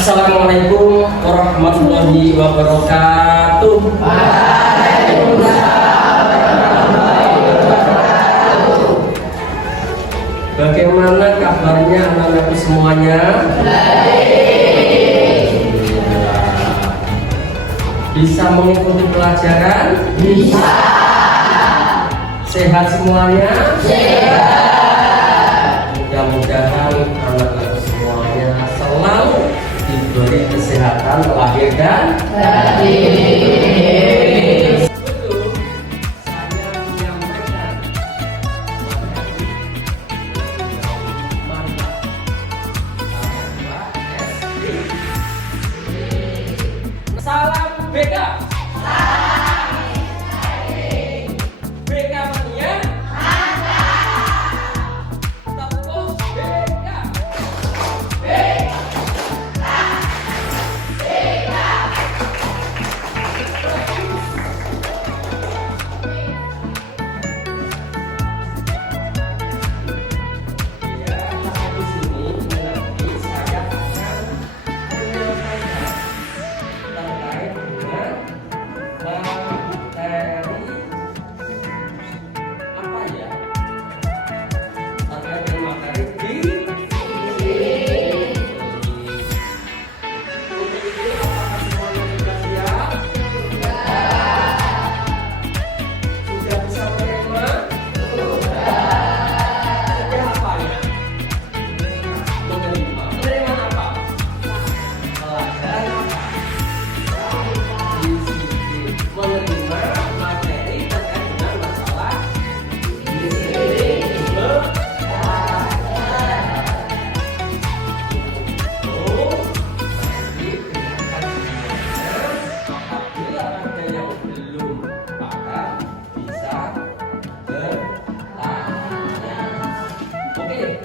Assalamualaikum warahmatullahi wabarakatuh. Bagaimana kabarnya anak-anakku semuanya? Bisa mengikuti pelajaran? Bisa. Sehat semuanya? Sehat. Mudah-mudahan anak-anak semuanya selalu diberi kesehatan lahir dan batin. Betul, saya menyampaikan mantap. Salam BK. BK mania. Tepuk BK. Ya, sampai di sini nanti saya akan menyampaikan terkait dengan materi apa ya? Terkait dengan materi di untuk itu apakah semuanya sudah siap? Sudah bisa menerima? Sudah apa ya? Menerima. Menerima apa? Pelajaran apa? Disiplin. Menerima materi terkait dengan masalah disiplin. Oh, pasti dengarkan semuanya. Apabila ada yang belum paham, bisa bertanya. Oke,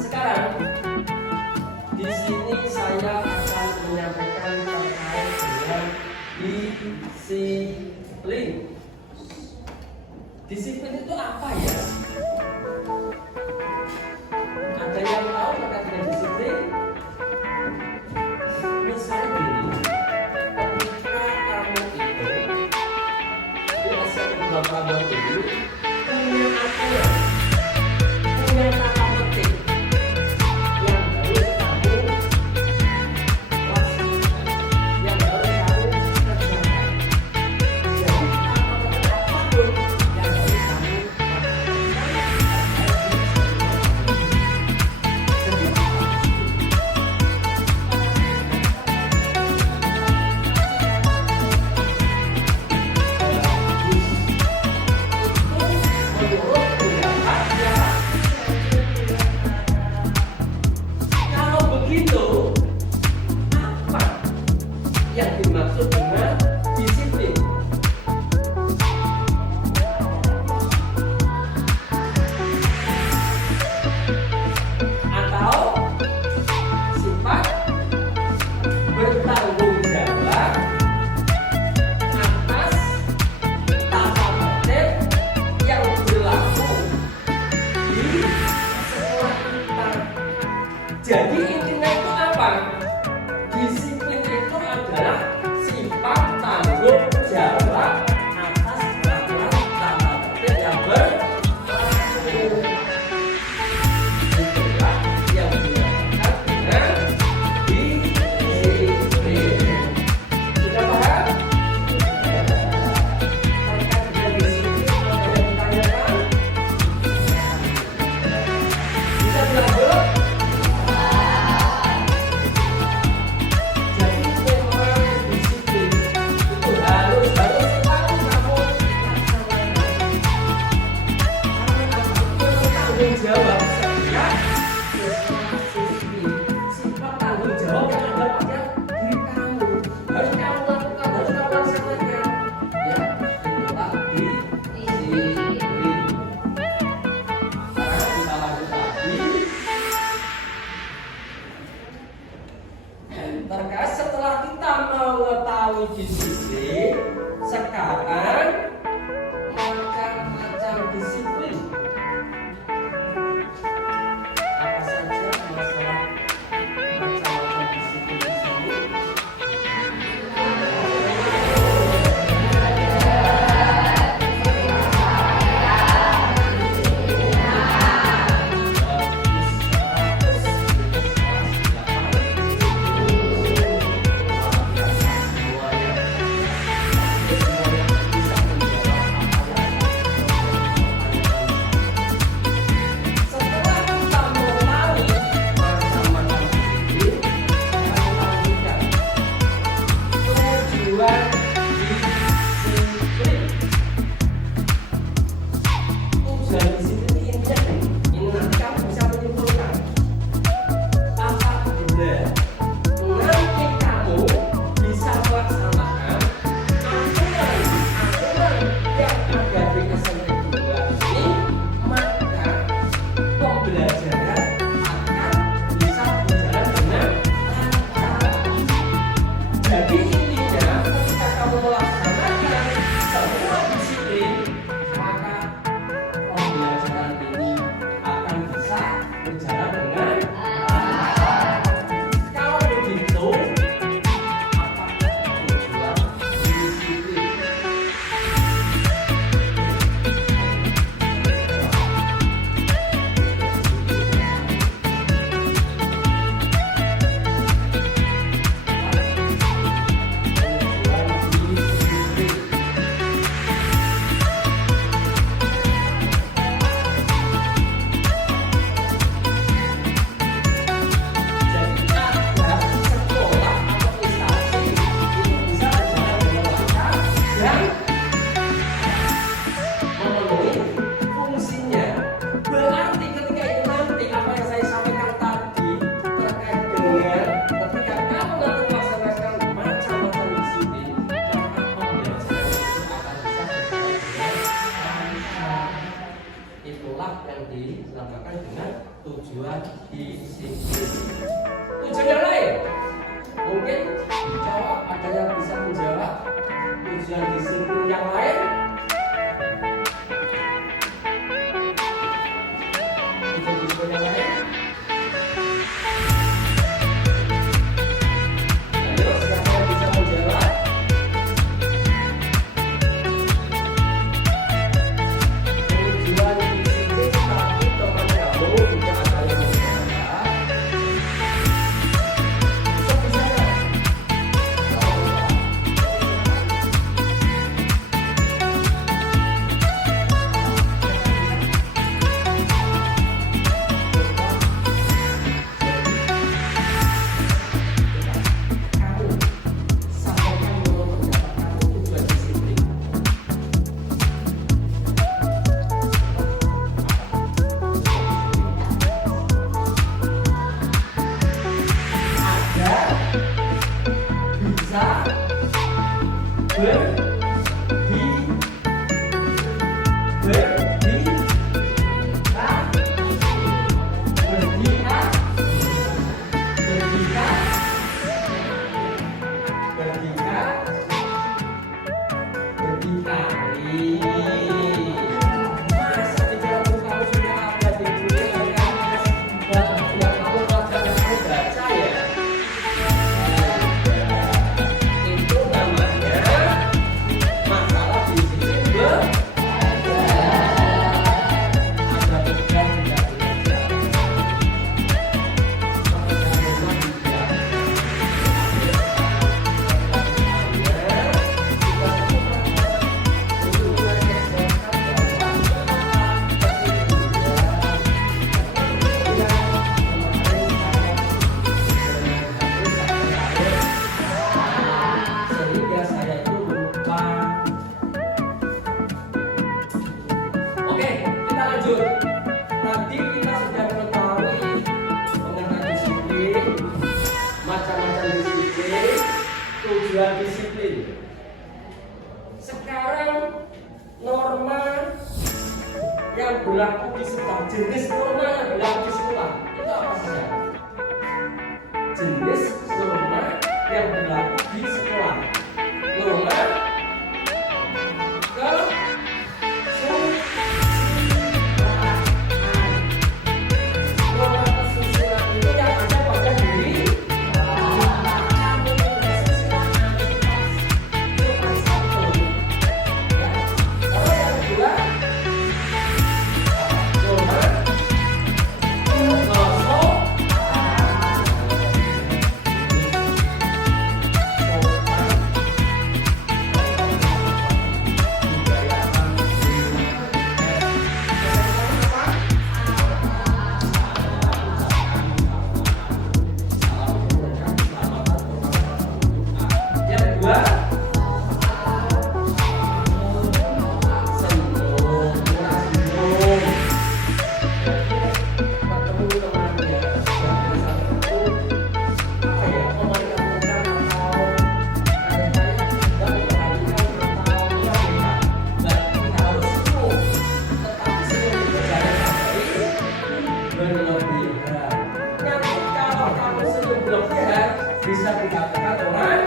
sekarang di sini saya akan menyampaikan terkait dengan disiplin. Disiplin itu apa ya? Ada yang tahu terkait dengan disiplin? Misalnya gini, ketika kamu itu di SMP Bapak itu punya aturan, punya tata tertib yang harus kamu laksanakan, yang harus kamu kerjakan. Jadi tata tertib apapun yang harus kamu kalau begitu, apa yang dimaksud dengan disiplin? Atau sifat bertanggung jawab atas tata tertib yang berlaku di sekolah kita. Jadi intinya itu apa? Disiplin itu adalah sifat tanggung jawab atas peraturan tata tertib yang berlaku. Itulah yang dinamakan dengan disiplin. Sudah paham? Terkait dengan disiplin ada yang ditanyakan? Bisa dilanjut? Jadi memang disiplin itu harus tahu kamu laksanakan. Karena apapun tanggung jawab setiap siswa-siswi, sifat tanggung jawab yang ada pada diri kamu harus kamu lakukan, harus kamu laksanakan. Ya, itulah disiplin. Sekarang kita lanjut lagi. Terkait setelah kita mengetahui disiplin, sekarang macam-macam disiplin. Apa saja masalah macam-macam disiplin? Disiplin. Sekarang norma yang berlaku di sekolah, jenis norma yang berlaku di sekolah itu apa saja? Jenis norma yang berlaku di sekolah. Norma bisa dikatakan orang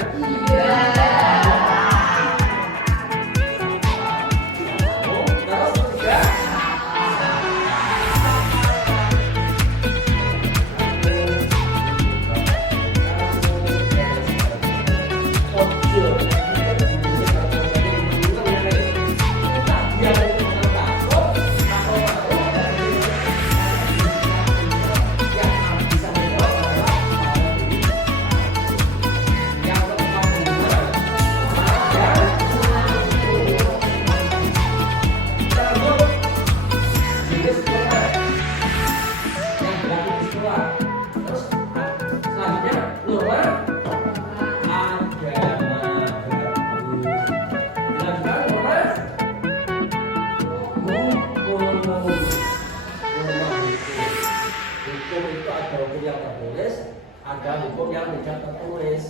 ada hukum yang tidak tertulis.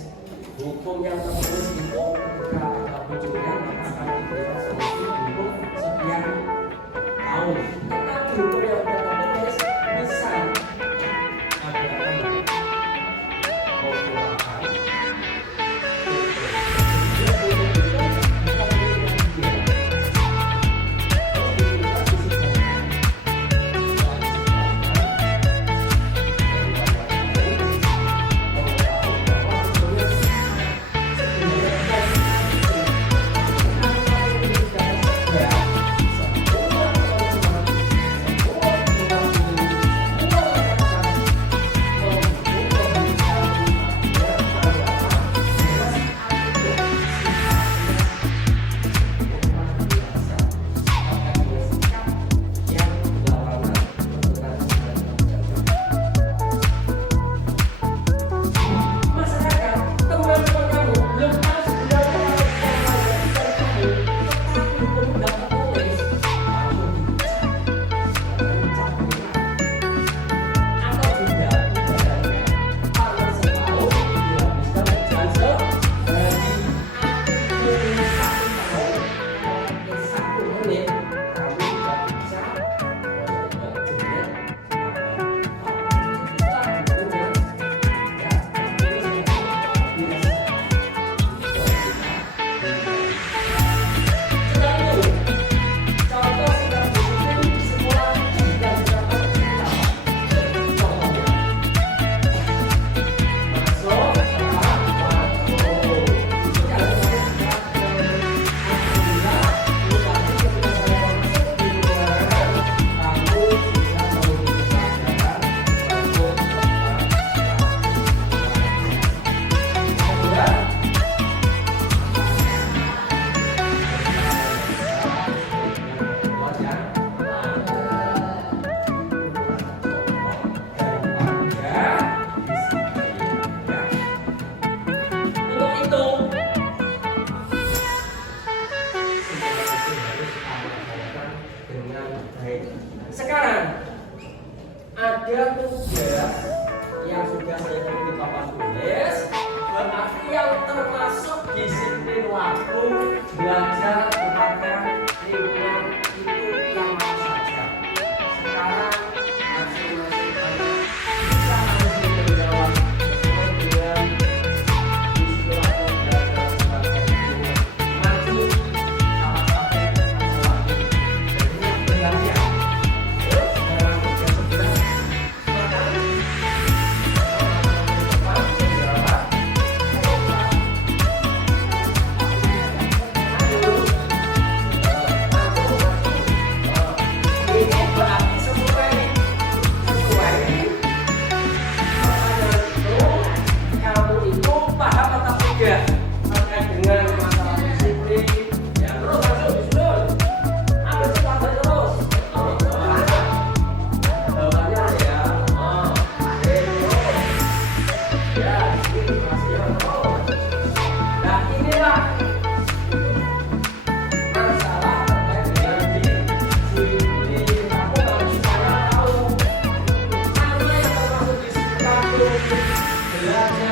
Hukum yang tertulis itu ketika ada pencurian maka akan diberikan sanksi hukum sekian tahun. Tetapi hukum yang tidak tertulis bisa ada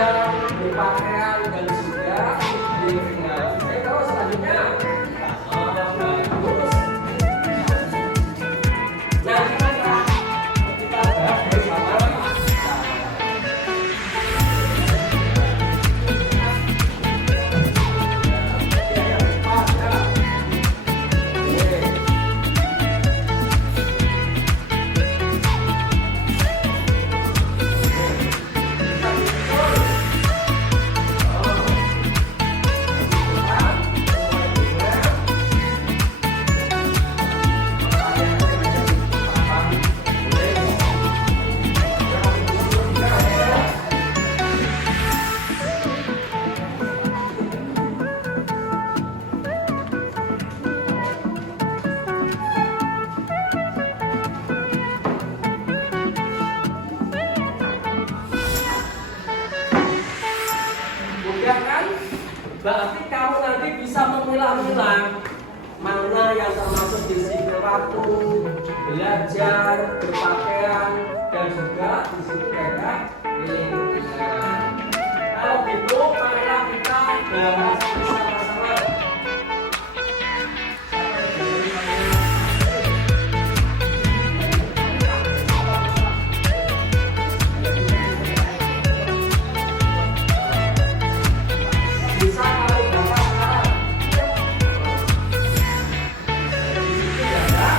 belajar, berpakaian dan juga lingkungan. Oke, terus selanjutnya bagus. Nah, kita bahas bersama. Mudah kan? Berarti kamu nanti bisa memilah-milah mana yang termasuk di sini perilaku, belajar, berpakaian, dan juga di situ ada lingkungan. Kalau gitu, marilah kita bahas bersama-sama. Bisa kalau bapak sekarang di situ ada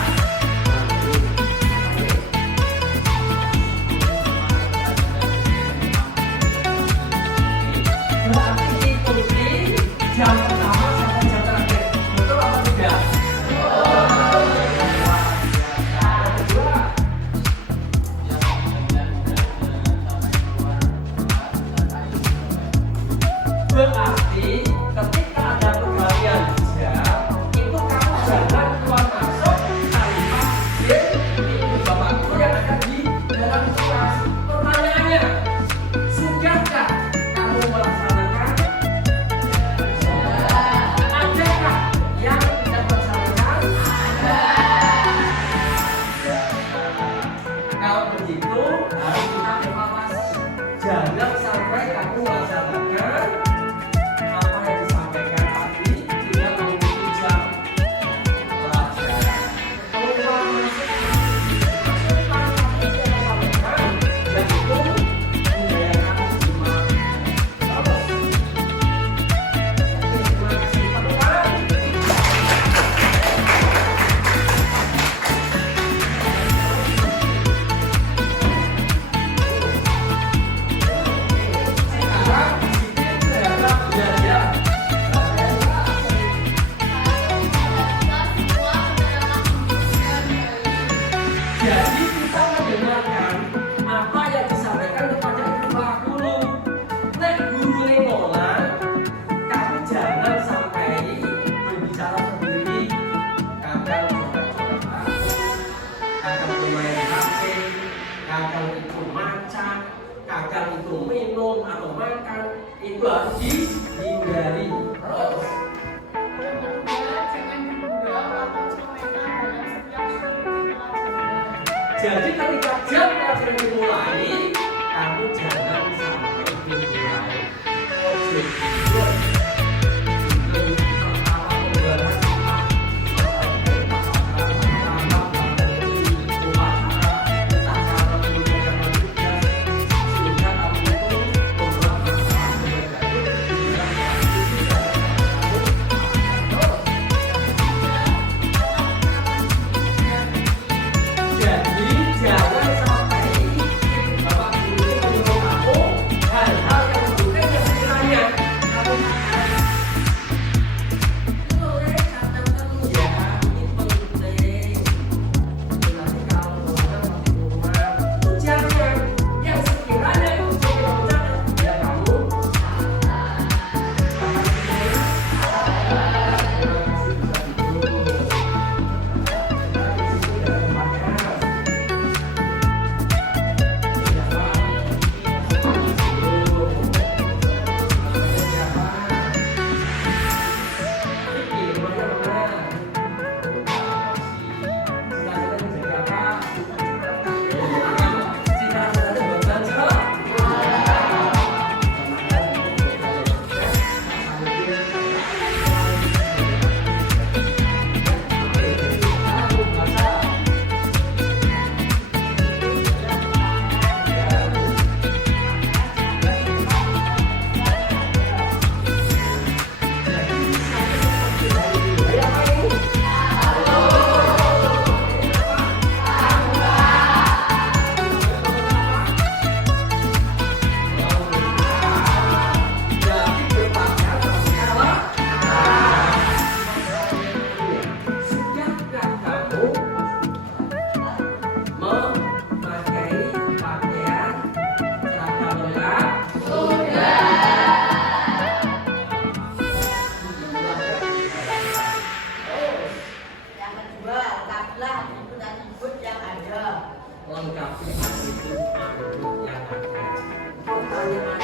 berarti ikuti jam pertama sampai jam terakhir. Betul apa tidak? Kedua, berarti ketika ada pergantian jam itu kamu jangan keluar masuk tanpa izin ibu bapakku yang ada di dalam kelas. Pertanyaannya, sudahkah kamu melaksanakan? Adakah yang tidak melaksanakan? Kalau begitu harus kita evaluasi. Jangan sampai kamu melaksanakan apa yang disampaikan tadi tidak mengikuti jam pelajaran. Keluar masuk masukan apa yang disampaikan, yaitu membahayakan jimat. Terus, terima kasih teman-teman. Sekarang disiplin terhadap belajar. Jadi kita mendengarkan apa yang disampaikan kepada ibu kelas dulu. Nek guru nolak, kamu jangan sampai berbicara sendiri. Kadang coba-coba, kadang bermain HP, kadang itu macan, kadang itu minum atau makan. Itu harus dihindari. Terus, jadi ketika jam pelajaran dimulai, kamu jangan sampai dimulai. Ojo tidur. Tidur tertawa membahas tentang upacara, tentang cara mengerjakan tugas, sehingga kamu itu membuat masalah sebagai jadi jangan sampai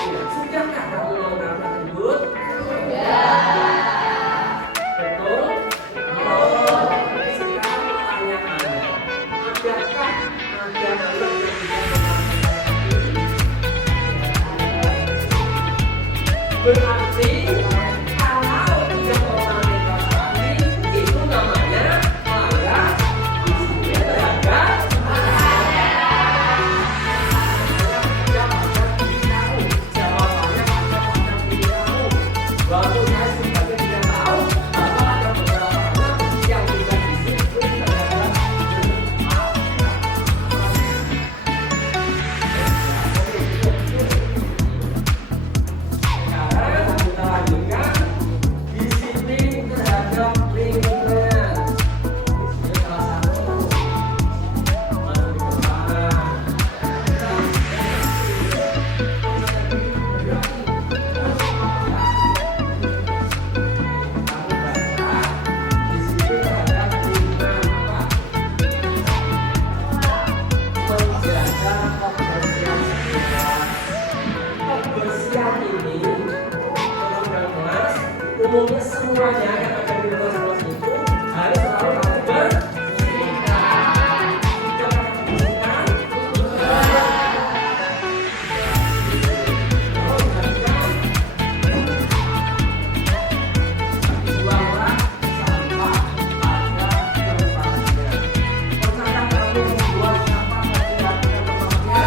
Ya, sudahkah kamu melakukan hal tersebut? Betul? Sekarang pertanyaannya, adakah ada anak yang bisa memakai berarti kalau tidak memakai kaos kaki itu namanya melanggar disiplin terhadap jawabannya ada pada diri kamu. Waktu saya sebagai tidak tahu bahwa ada beberapa anak yang tidak disiplin terhadap sekarang kita lanjutkan disiplin terhadap lingkungan. Ini salah satu masuk di kepala. Kebersihan ini teman-teman, umumnya semuanya yang ada di kelas itu harus selalu kamu bersihkan. Sudah kamu bersihkan? Buanglah sampah pada tempatnya. Pernahkah kamu membuang sampah pada tempatnya?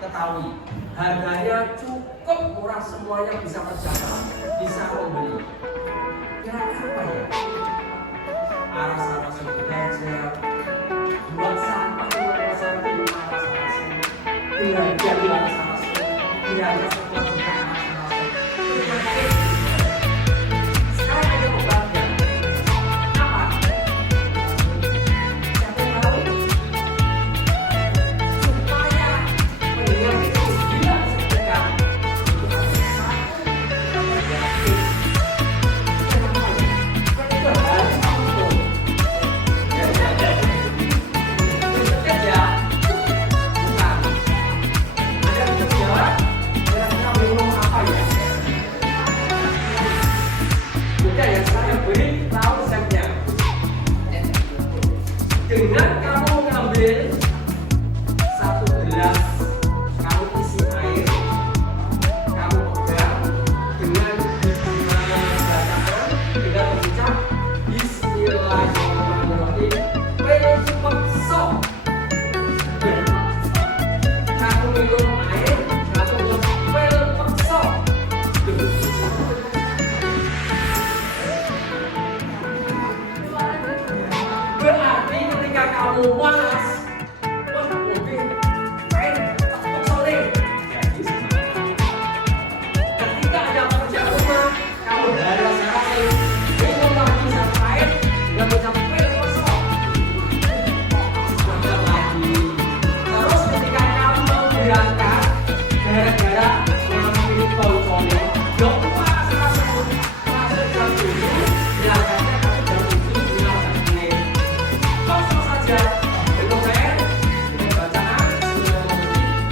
Ketahui, harganya cukup murah, semuanya bisa terjangkau, bisa membeli. Kira-kira apa ya? Aras-aras belajar, buat sampah di aras-aras di aras-aras, belajar di aras-aras, belajar sekolah di aras-aras. Sekarang ada obatnya. Apa? Siapa yang tahu? Supaya mendengar itu tidak sekedar itu ada satu yakin. Kenapa? Kan itu harus auto. Bekerja bukan. Ada yang bisa menjawab? Kira-kira minum apa ya? Bukan ya, saya beri tahu resepnya. Dengan kamu mengambil satu gelas, kamu isi air, kamu pegang dengan bacaan, dengan mengucap Bismillahirrahmanirrahim. Pelpekso. Kamu minum air, kamu buat pelpekso. Berarti ketika kamu malas, wah mungkin air pelpekso deh. Jadi semangat. Ketika ada pekerjaan rumah, kamu harus minum lagi satu air dan mengucap pelpekso. Semangat lagi. Terus ketika kamu mau berangkat, gara-gara ngambil bauconnya, yuk masuk jam 7, berangkatnya kamu jam 7:15. Kosong saja, minum air, minum bacaan, sebelum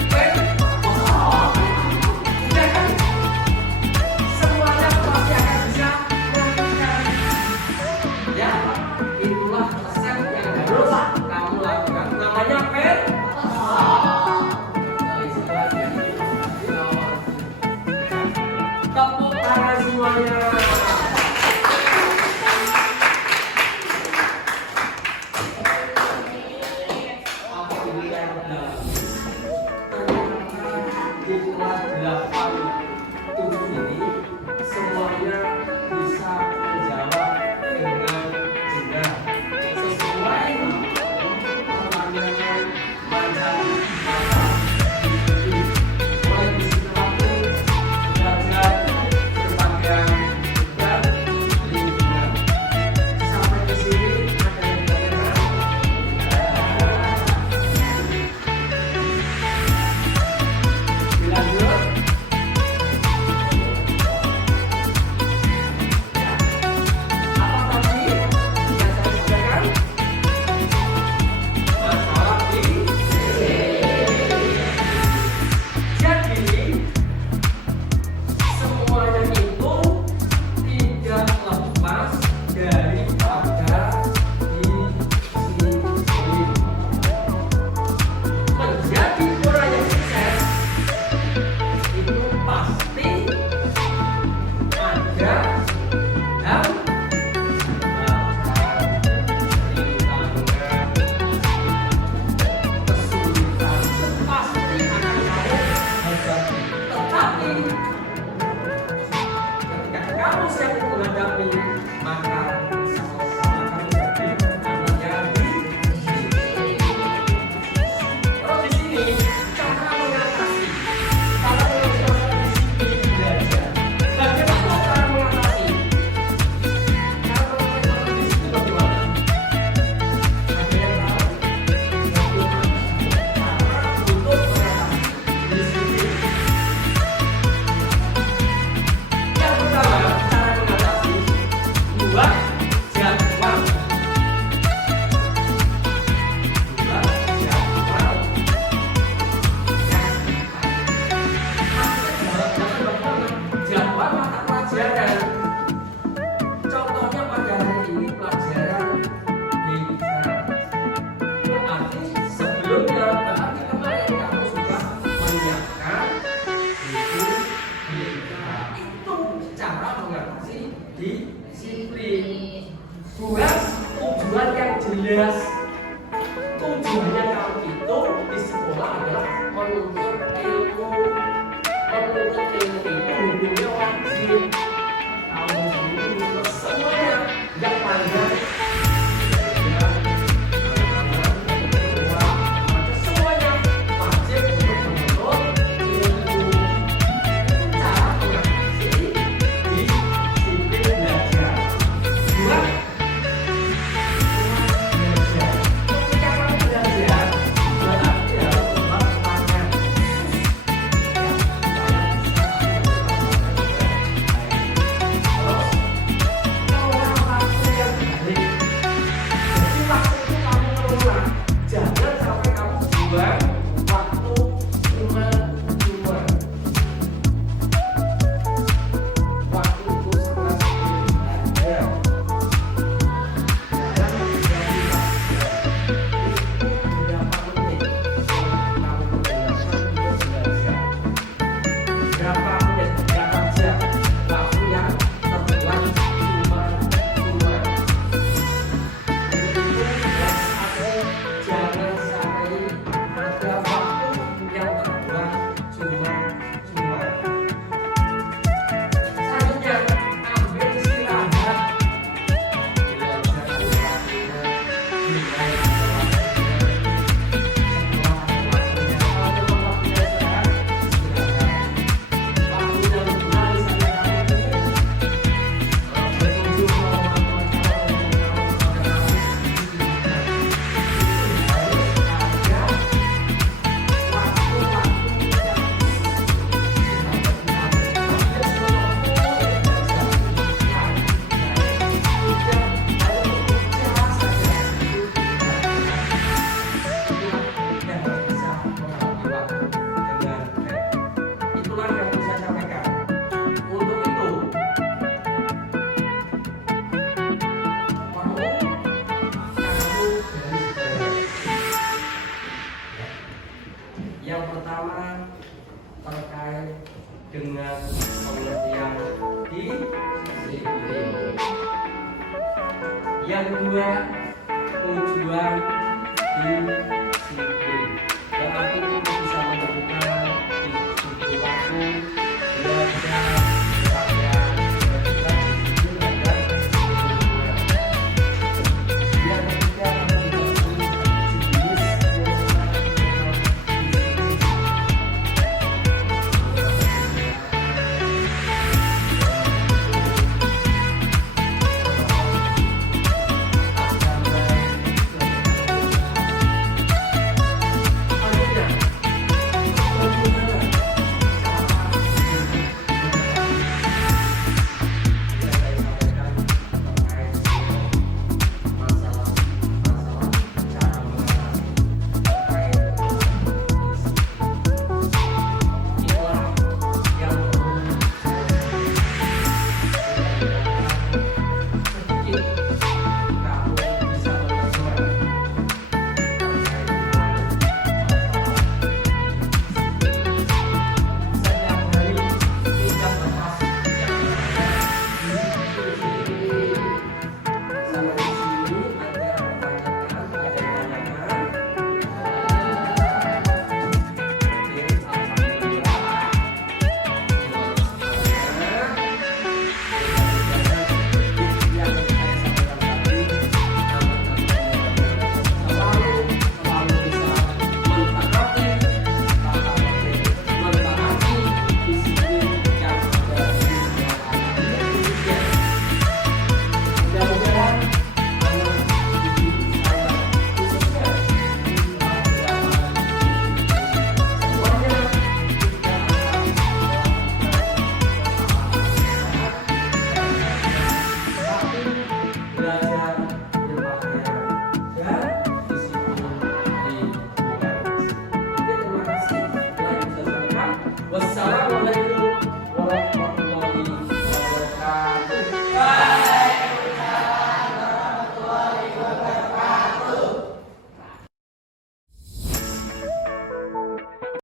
pelpekso. Sudah kan? Semuanya pasti akan bisa melakukan. Ya, itulah resep yang harus kamu lakukan. Namanya pelpekso. Tepuk tangan semuanya. Di kelas 8, 7 ini semuanya bisa menjawab dengan benar sesuai pertanyaan menuntut ilmu itu hukumnya wajib. Kamu menuntut semuanya yang panjang. Semuanya wajib untuk menuntut ilmu. Cara mengatasi disiplin belajar. Dua, yang pertama terkait dengan pengertian disiplin. Yang kedua tujuan disiplin.